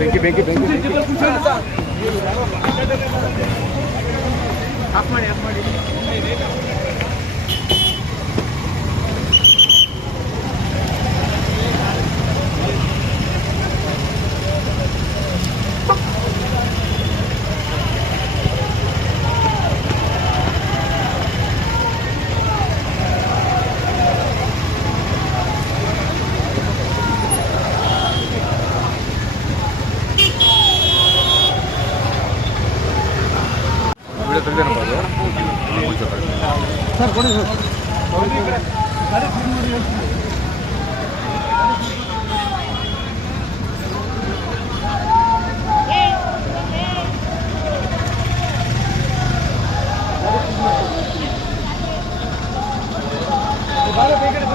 ಬೆಂಕಿ ಬೆಂಕಿ ಬೆಂಕಿ ಆಫ್ ಮಾಡಿ ಆಫ್ ಮಾಡಿ 돌려 돌리는 거죠? 아, 먼저 가요. 잘 보내서. 바로 배결에